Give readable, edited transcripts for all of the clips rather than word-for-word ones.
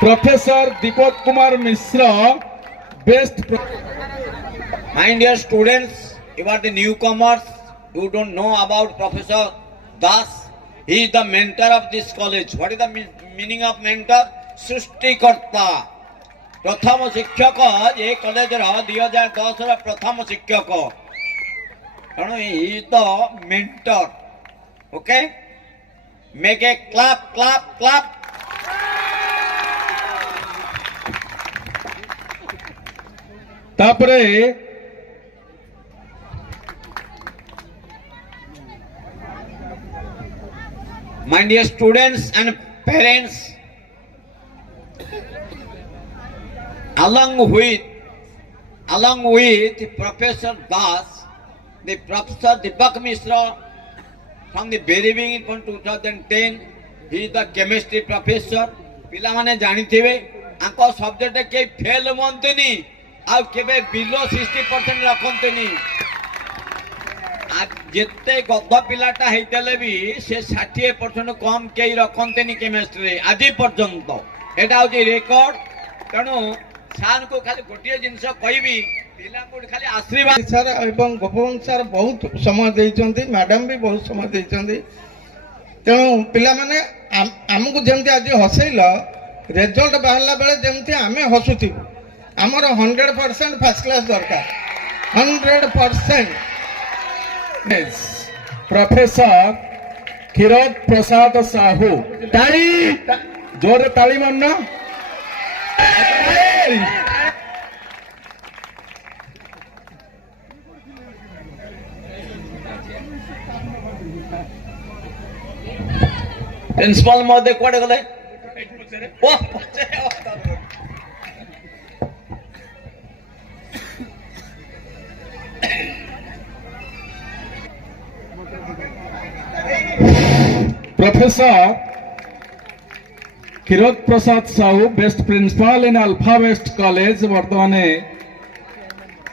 Professor Deepak Kumar Mishra, best. My dear students, you are the newcomers. You don't know about Professor Das. He is the mentor of this college. What is the meaning of mentor? सृष्टिकर्ता प्रथम शिक्षक ये college 2010 प्रथम शिक्षक तेणु ही the mentor okay make a clap clap clap तापरे my dear students and parents, along with Professor Das, the Professor Deepak Mishra, from the very beginning from 2010, he is the chemistry professor. पिला माने जानी थिबे आंको subject के fail होंतनी आ केबे below 60% रखंतनी आज जिते गद्द पिलाटा हेतले भी से 60% कम केई रखंतनी केमिस्ट्री आज पर्यंत एटा होची रेकॉर्ड तेणु सार को खाली गोटे जिनस कहबी पिला को खाली आशीर्वाद सर एवं गोपबंश सर बहुत समय देइचंती मैडम भी बहुत समय देइचंती तेणु पिला माने आमको जेमती आज हसैल रिजल्ट बाहरला बेले जेमती आमे हसुथि हमर 100% फर्स्ट क्लास दरकार 100%. प्रोफेसर किरोत प्रसाद साहू ताली जोर ताली मारना प्रिंसिपल महोदय कुआडे गले ओ professor किरोत Prasad Sahu best principal इन अल्फा वेस्ट कॉलेज वर्तमान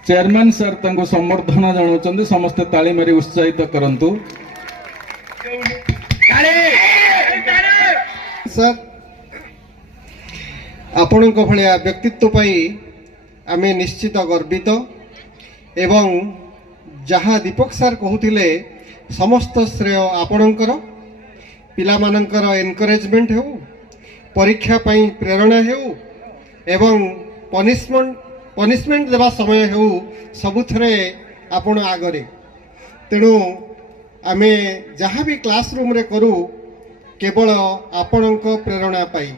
चेयरमैन सर तंको संबर्धना जनाउछन्ती समस्त ताली मारी उत्साहित करंतु सर आपण भाया व्यक्तित्व पाई आमे निश्चित गर्वित एवं जहाँ दीपक सर कहते समस्त श्रेय आपणकर पिला मानकर एनकरेजमेंट हो परीक्षा पाई प्रेरणा हो एवं पनिशमेंट देवा समय हो सबुथरे आपण आगरे तेणु आमे जहाँ भी क्लासरूम रे करू केवल आपणक प्रेरणा पाई